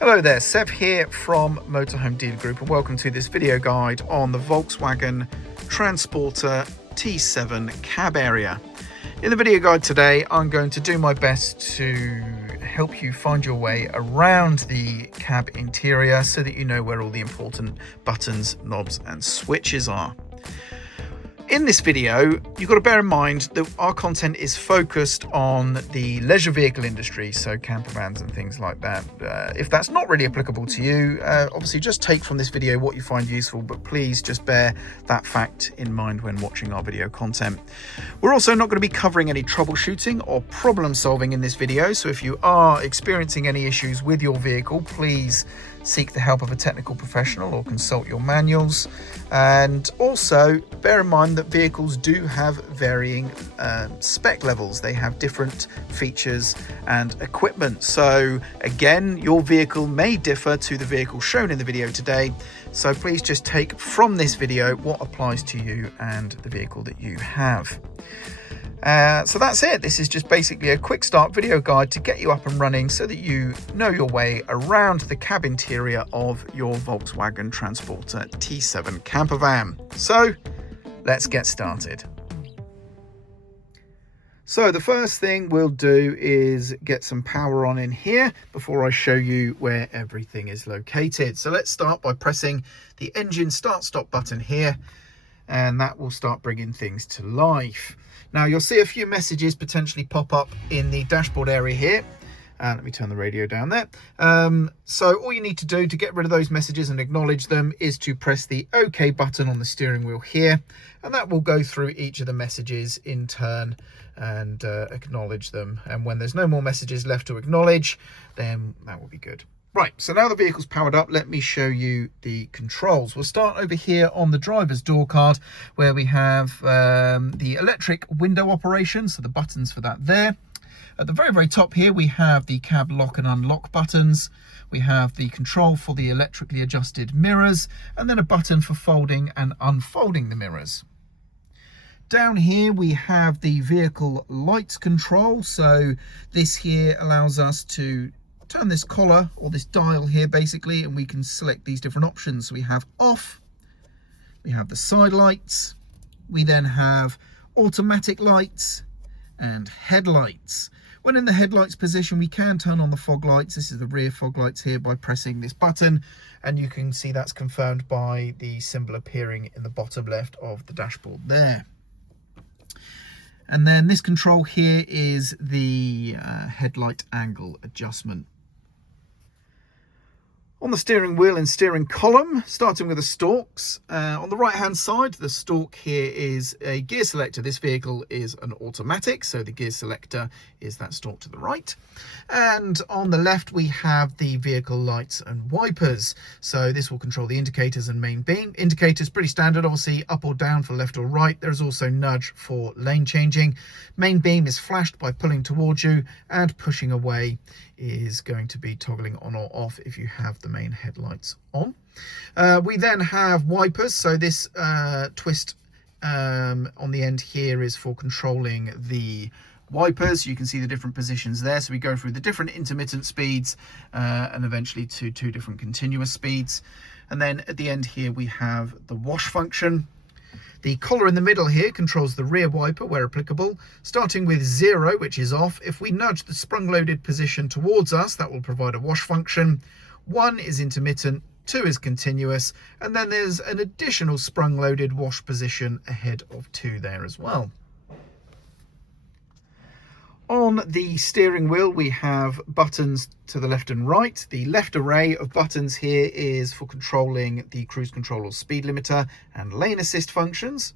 Hello there, Seb here from Motorhome Dealer Group, and welcome to this video guide on the Volkswagen Transporter T7 cab area. In the video guide today, I'm going to do my best to help you find your way around the cab interior so that you know where all the important buttons, knobs and switches are. In this video, you've got to bear in mind that our content is focused on the leisure vehicle industry, so camper vans and things like that. If that's not really applicable to you, obviously just take from this video what you find useful, but please just bear that fact in mind when watching our video content. We're also not going to be covering any troubleshooting or problem solving in this video, so if you are experiencing any issues with your vehicle, please seek the help of a technical professional or consult your manuals. And also bear in mind that vehicles do have varying spec levels. They have different features and equipment. So again, your vehicle may differ to the vehicle shown in the video today. So please just take from this video what applies to you and the vehicle that you have. So that's it. This is just basically a quick start video guide to get you up and running so that you know your way around the cab interior of your Volkswagen Transporter T7 camper van. So let's get started. So the first thing we'll do is get some power on in here before I show you where everything is located. So let's start by pressing the engine start stop button here, and that will start bringing things to life. Now you'll see a few messages potentially pop up in the dashboard area here. Let me turn the radio down there. So all you need to do to get rid of those messages and acknowledge them is to press the OK button on the steering wheel here, and that will go through each of the messages in turn and acknowledge them. And when there's no more messages left to acknowledge, then that will be good. Right, so now the vehicle's powered up, let me show you the controls. We'll start over here on the driver's door card where we have the electric window operation, so the buttons for that there. At the very top here we have the cab lock and unlock buttons. We have the control for the electrically adjusted mirrors, and then a button for folding and unfolding the mirrors. Down here we have the vehicle lights control, so this here allows us to turn this collar or this dial here basically, and we can select these different options. So we have off, we have the side lights, we then have automatic lights and headlights. When in the headlights position, we can turn on the fog lights. This is the rear fog lights here by pressing this button, and you can see that's confirmed by the symbol appearing in the bottom left of the dashboard there. And then this control here is the headlight angle adjustment. On the steering wheel and steering column, starting with the stalks, on the right hand side, the stalk here is a gear selector. This vehicle is an automatic, so the gear selector is that stalk to the right. And on the left we have the vehicle lights and wipers, so this will control the indicators and main beam. Indicators pretty standard, obviously up or down for left or right. There's also nudge for lane changing. Main beam is flashed by pulling towards you, and pushing away is going to be toggling on or off if you have the main headlights on. We then have wipers, so this twist on the end here is for controlling the wipers. You can see the different positions there, so we go through the different intermittent speeds and eventually to two different continuous speeds. And then at the end here we have the wash function. The collar in the middle here controls the rear wiper where applicable, starting with 0, which is off. If we nudge the sprung-loaded position towards us, that will provide a wash function. 1 is intermittent, 2 is continuous, and then there's an additional sprung-loaded wash position ahead of 2 there as well. On the steering wheel, we have buttons to the left and right. The left array of buttons here is for controlling the cruise control or speed limiter and lane assist functions.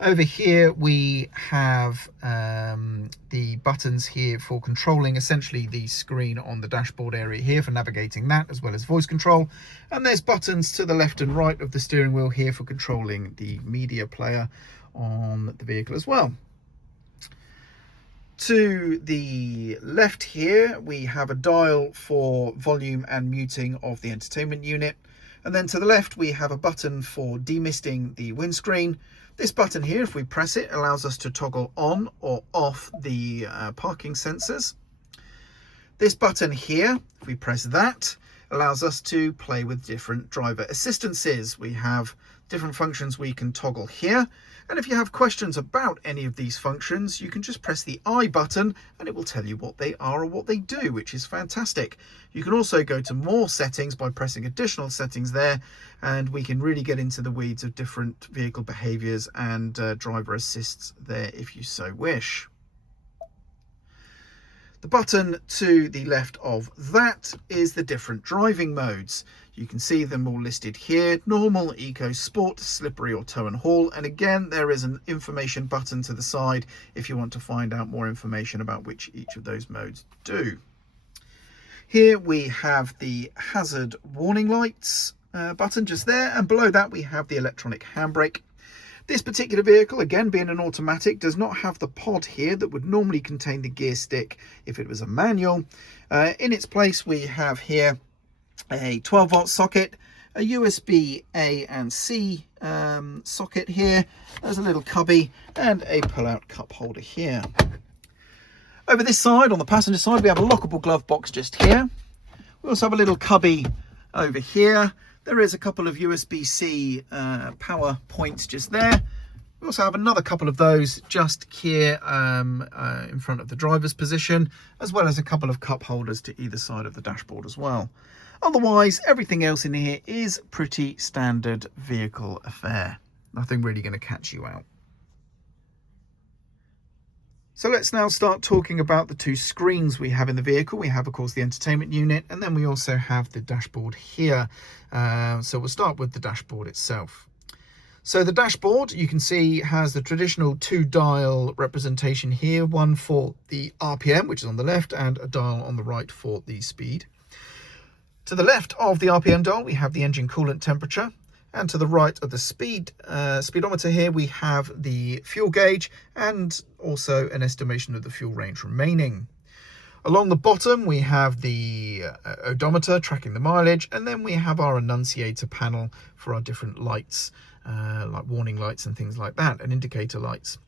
Over here, we have the buttons here for controlling essentially the screen on the dashboard area here for navigating that, as well as voice control. And there's buttons to the left and right of the steering wheel here for controlling the media player on the vehicle as well. To the left here, we have a dial for volume and muting of the entertainment unit. And then to the left, we have a button for demisting the windscreen. This button here, if we press it, allows us to toggle on or off the parking sensors. This button here, if we press that, allows us to play with different driver assistances. We have different functions we can toggle here, and if you have questions about any of these functions, you can just press the I button and it will tell you what they are or what they do, which is fantastic. You can also go to more settings by pressing additional settings there, and we can really get into the weeds of different vehicle behaviors and driver assists there if you so wish. The button to the left of that is the different driving modes. You can see them all listed here: normal, eco, sport, slippery or tow and haul. And again, there is an information button to the side if you want to find out more information about which each of those modes do. Here we have the hazard warning lights button just there, and below that we have the electronic handbrake. This particular vehicle, again being an automatic, does not have the pod here that would normally contain the gear stick if it was a manual. In its place we have here a 12-volt socket, a USB A and C socket here. There's a little cubby and a pull-out cup holder here. Over this side, on the passenger side, we have a lockable glove box just here. We also have a little cubby over here. There is a couple of USB-C power points just there. We also have another couple of those just here in front of the driver's position, as well as a couple of cup holders to either side of the dashboard as well. Otherwise, everything else in here is pretty standard vehicle affair. Nothing really going to catch you out. So let's now start talking about the two screens we have in the vehicle. We have, of course, the entertainment unit, and then we also have the dashboard here. So we'll start with the dashboard itself. So the dashboard, you can see, has the traditional 2-dial representation here, one for the RPM, which is on the left, and a dial on the right for the speed. To the left of the RPM dial, we have the engine coolant temperature. And to the right of the speedometer here, we have the fuel gauge and also an estimation of the fuel range remaining. Along the bottom, we have the odometer tracking the mileage, and then we have our annunciator panel for our different lights, like warning lights and things like that, and indicator lights.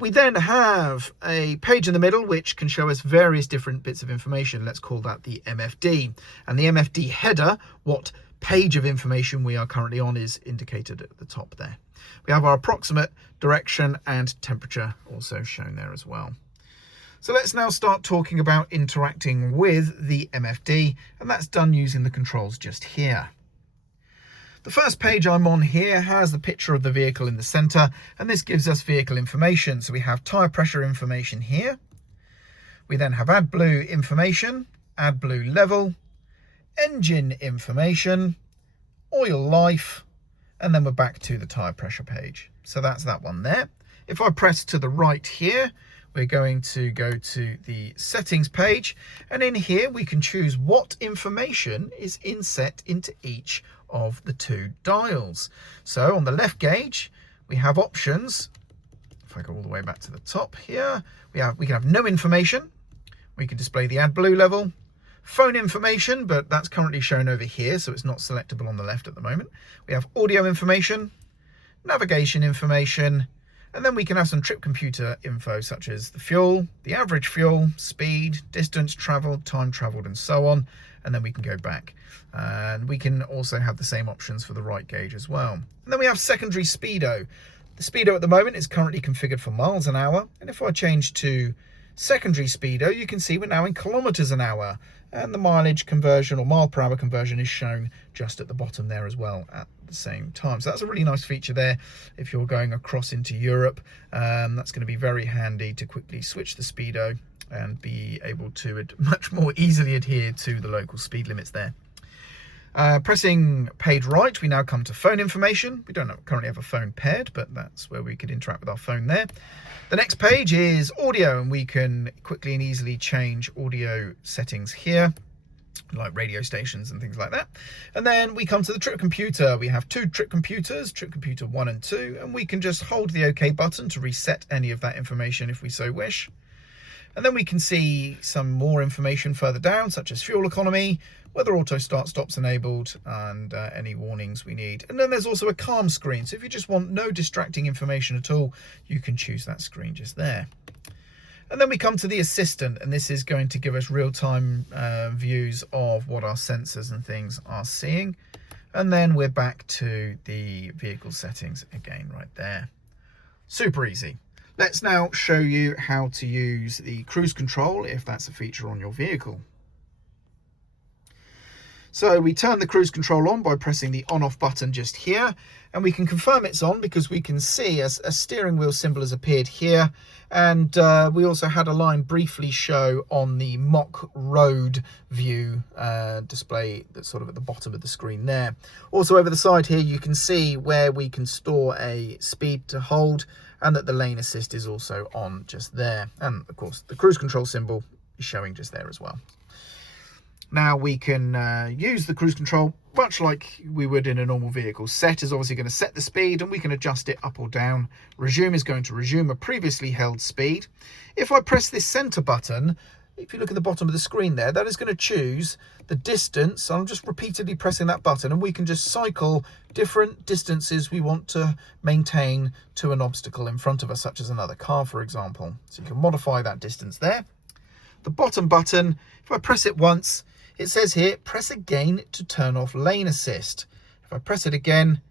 We then have a page in the middle which can show us various different bits of information. Let's call that the MFD. And the MFD header, what page of information we are currently on, is indicated at the top there. We have our approximate direction and temperature also shown there as well. So let's now start talking about interacting with the MFD, and that's done using the controls just here. The first page I'm on here has the picture of the vehicle in the center, and this gives us vehicle information. So we have tire pressure information here. We then have AdBlue information, AdBlue level, engine information, oil life, and then we're back to the tire pressure page. So that's that one there. If I press to the right here, we're going to go to the settings page, and in here we can choose what information is inset into each of the two dials. So on the left gauge we have options. If I go all the way back to the top here, we can have no information. We can display the AdBlue level, phone information, but that's currently shown over here, so it's not selectable on the left at the moment. We have audio information, navigation information, and then we can have some trip computer info such as the fuel, the average fuel, speed, distance traveled, time traveled, and so on. And then we can go back. And we can also have the same options for the right gauge as well. And then we have secondary speedo. The speedo at the moment is currently configured for miles an hour. And if I change to secondary speedo, you can see we're now in kilometers an hour, and the mileage conversion or mile per hour conversion is shown just at the bottom there as well at the same time. So that's a really nice feature there if you're going across into Europe. That's going to be very handy to quickly switch the speedo and be able to much more easily adhere to the local speed limits there. Pressing page right, we now come to phone information. We don't currently have a phone paired, but that's where we could interact with our phone there. The next page is audio, and we can quickly and easily change audio settings here, like radio stations and things like that. And then we come to the trip computer. We have two trip computers, trip computer 1 and 2, and we can just hold the OK button to reset any of that information if we so wish. And then we can see some more information further down, such as fuel economy, whether auto start stop's enabled, and any warnings we need. And then there's also a calm screen. So if you just want no distracting information at all, you can choose that screen just there. And then we come to the assistant, and this is going to give us real-time views of what our sensors and things are seeing. And then we're back to the vehicle settings again right there. Super easy. Let's now show you how to use the cruise control if that's a feature on your vehicle. So we turn the cruise control on by pressing the on-off button just here, and we can confirm it's on because we can see a steering wheel symbol has appeared here, and we also had a line briefly show on the mock road view display that's sort of at the bottom of the screen there. Also over the side here you can see where we can store a speed to hold, and that the lane assist is also on just there, and of course the cruise control symbol is showing just there as well. Now we can use the cruise control much like we would in a normal vehicle. Set is obviously going to set the speed, and we can adjust it up or down. Resume is going to resume a previously held speed. If I press this center button, if you look at the bottom of the screen there, that is going to choose the distance. I'm just repeatedly pressing that button, and we can just cycle different distances we want to maintain to an obstacle in front of us, such as another car, for example. So you can modify that distance there. The bottom button, if I press it once, it says here, press again to turn off lane assist. If I press it again,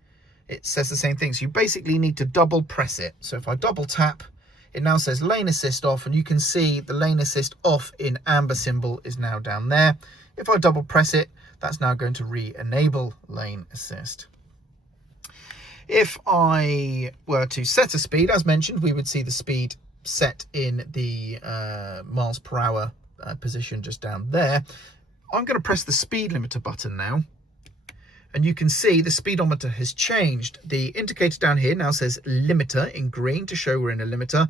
it says the same thing. So you basically need to double press it. So if I double tap, it now says lane assist off, and you can see the lane assist off in amber symbol is now down there. If I double press it, that's now going to re-enable lane assist. If I were to set a speed, as mentioned, we would see the speed set in the miles per hour position just down there. I'm going to press the speed limiter button now, and you can see the speedometer has changed. The indicator down here now says limiter in green to show we're in a limiter.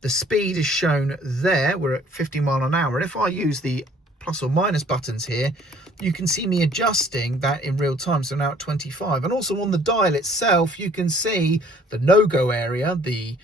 The speed is shown there, we're at 50 miles an hour. And if I use the plus or minus buttons here, you can see me adjusting that in real time. So now at 25, and also on the dial itself, you can see the no-go area, the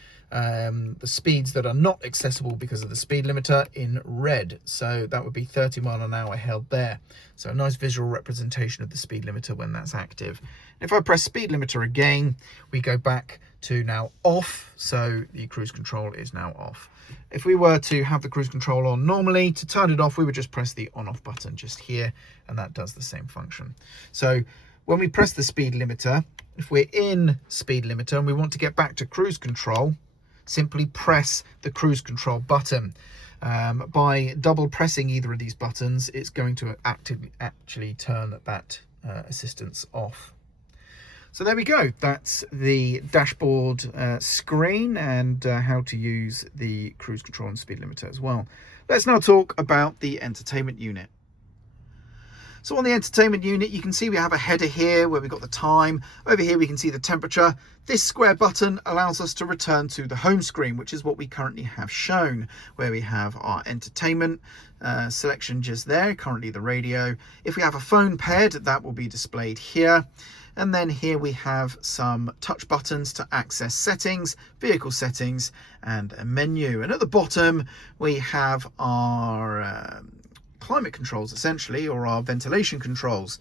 speeds that are not accessible because of the speed limiter in red. So that would be 30 miles an hour held there. So a nice visual representation of the speed limiter when that's active. If I press speed limiter again, we go back to now off. So the cruise control is now off. If we were to have the cruise control on normally, to turn it off, we would just press the on-off button just here, and that does the same function. So when we press the speed limiter, if we're in speed limiter and we want to get back to cruise control, simply press the cruise control button. By double pressing either of these buttons, it's going to actually turn that assistance off. So there we go. That's the dashboard screen and how to use the cruise control and speed limiter as well. Let's now talk about the entertainment unit. So on the entertainment unit, you can see we have a header here where we've got the time. Over here, we can see the temperature. This square button allows us to return to the home screen, which is what we currently have shown, where we have our entertainment selection just there, currently the radio. If we have a phone paired, that will be displayed here. And then here we have some touch buttons to access settings, vehicle settings, and a menu. And at the bottom, we have our climate controls essentially, or our ventilation controls.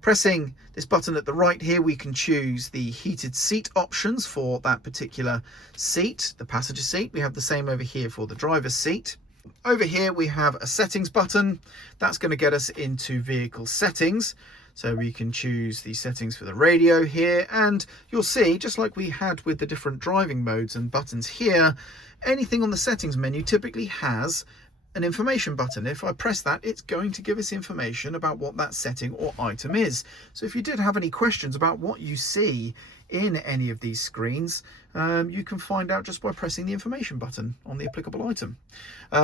Pressing this button at the right here, we can choose the heated seat options for that particular seat, the passenger seat. We have the same over here for the driver's seat. Over here we have a settings button. That's going to get us into vehicle settings. So we can choose the settings for the radio here, and you'll see, just like we had with the different driving modes and buttons here, anything on the settings menu typically has an information button. If I press that, it's going to give us information about what that setting or item is. So if you did have any questions about what you see in any of these screens, you can find out just by pressing the information button on the applicable item.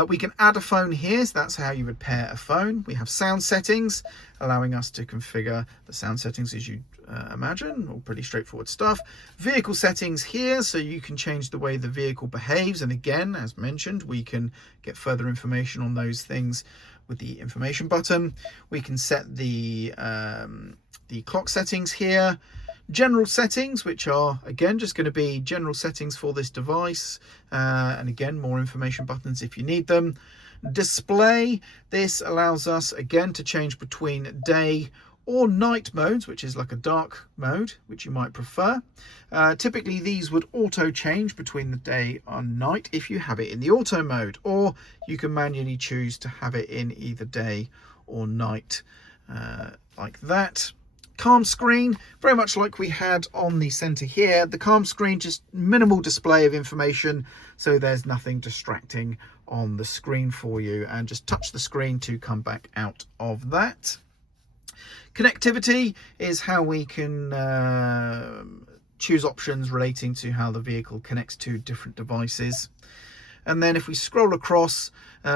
We can add a phone here, so that's how you would pair a phone. We have sound settings, allowing us to configure the sound settings as you imagine, all pretty straightforward stuff. Vehicle settings here, so you can change the way the vehicle behaves, and again, as mentioned, we can get further information on those things with the information button. We can set the clock settings here. General settings, which are again just going to be general settings for this device, and again more information buttons if you need them. Display, this allows us again to change between day or night modes, which is like a dark mode, which you might prefer. Typically these would auto change between the day and night if you have it in the auto mode, or you can manually choose to have it in either day or night, like that. Calm screen, very much like we had on the center here. The calm screen, just minimal display of information, so there's nothing distracting on the screen for you, and just touch the screen to come back out of that. Connectivity is how we can choose options relating to how the vehicle connects to different devices. And then if we scroll across,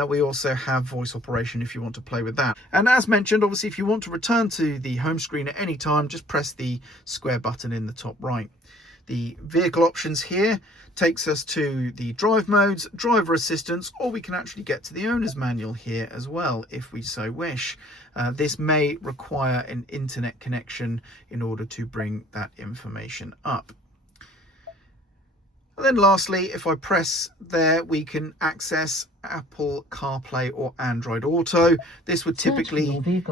we also have voice operation if you want to play with that. And as mentioned, obviously, if you want to return to the home screen at any time, just press the square button in the top right. The vehicle options here takes us to the drive modes, driver assistance, or we can actually get to the owner's manual here as well if we so wish. This may require an internet connection in order to bring that information up. And then lastly, if I press there, we can access Apple CarPlay or Android Auto. This would typically need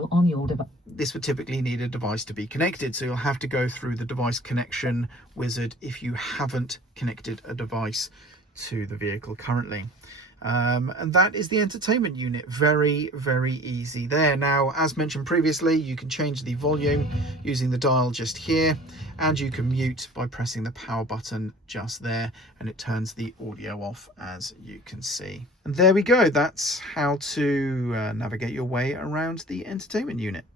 a device to be connected, so you'll have to go through the device connection wizard if you haven't connected a device to the vehicle currently. And that is the entertainment unit. Very, very easy there. Now, as mentioned previously, you can change the volume using the dial just here, and you can mute by pressing the power button just there, and it turns the audio off, as you can see. And there we go. That's how to navigate your way around the entertainment unit.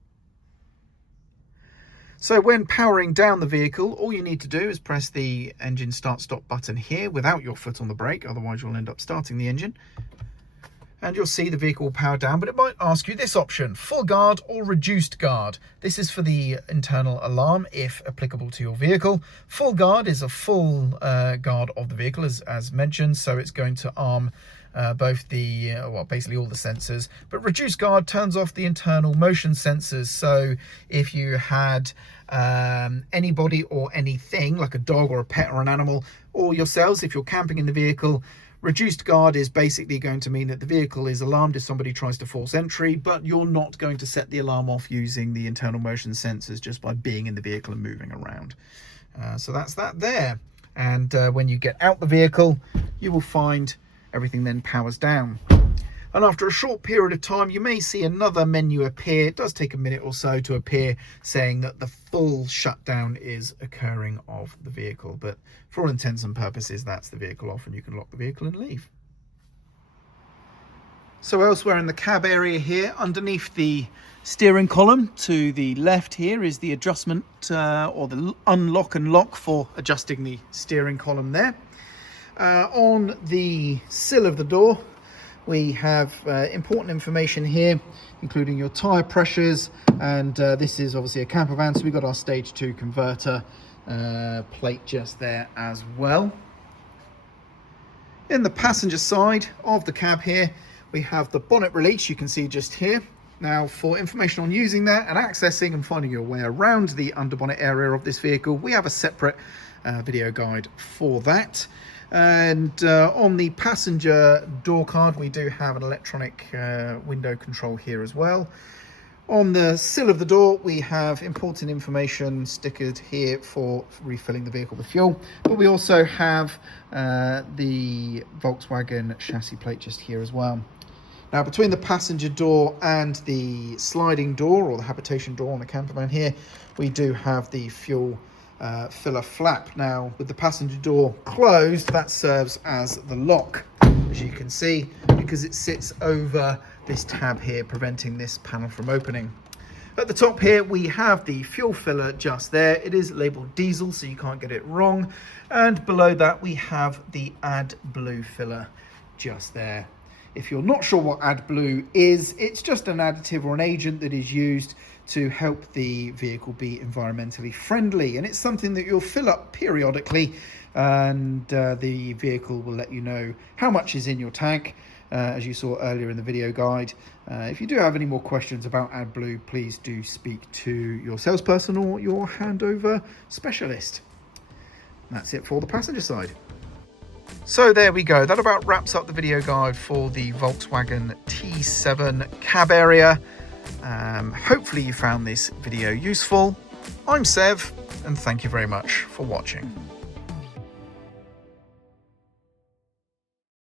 So when powering down the vehicle, all you need to do is press the engine start-stop button here without your foot on the brake, otherwise you'll end up starting the engine. And you'll see the vehicle will power down, but it might ask you this option, full guard or reduced guard. This is for the internal alarm, if applicable to your vehicle. Full guard is a full guard of the vehicle, as mentioned, so it's going to arm both the, well, basically all the sensors. But reduced guard turns off the internal motion sensors. So if you had anybody or anything, like a dog or a pet or an animal, or yourselves, if you're camping in the vehicle, reduced guard is basically going to mean that the vehicle is alarmed if somebody tries to force entry, but you're not going to set the alarm off using the internal motion sensors just by being in the vehicle and moving around. So that's that there. And when you get out the vehicle, you will find everything then powers down. And after a short period of time, you may see another menu appear. It does take a minute or so to appear, saying that the full shutdown is occurring of the vehicle. But for all intents and purposes, that's the vehicle off, and you can lock the vehicle and leave. So elsewhere in the cab area here, underneath the steering column to the left here is the adjustment or the unlock and lock for adjusting the steering column there. On the sill of the door, we have important information here, including your tyre pressures, and this is obviously a camper van, so we've got our stage 2 converter plate just there as well. In the passenger side of the cab here, we have the bonnet release, you can see just here. Now, for information on using that and accessing and finding your way around the underbonnet area of this vehicle, we have a separate video guide for that. And on the passenger door card, we do have an electronic window control here as well. On the sill of the door, we have important information stickered here for refilling the vehicle with fuel. But we also have the Volkswagen chassis plate just here as well. Now, between the passenger door and the sliding door, or the habitation door on a camper van here, we do have the fuel filler flap. Now, with the passenger door closed, that serves as the lock, as you can see, because it sits over this tab here, preventing this panel from opening. At the top here, we have the fuel filler just there. It is labeled diesel, so you can't get it wrong. And below that, we have the AdBlue filler just there. If you're not sure what AdBlue is, it's just an additive or an agent that is used to help the vehicle be environmentally friendly, and it's something that you'll fill up periodically, and the vehicle will let you know how much is in your tank, as you saw earlier in the video guide. If you do have any more questions about AdBlue, please do speak to your salesperson or your handover specialist. And that's it for the passenger side. So there we go, that about wraps up the video guide for the Volkswagen T7 cab area. Hopefully you found this video useful. I'm Sev, and thank you very much for watching.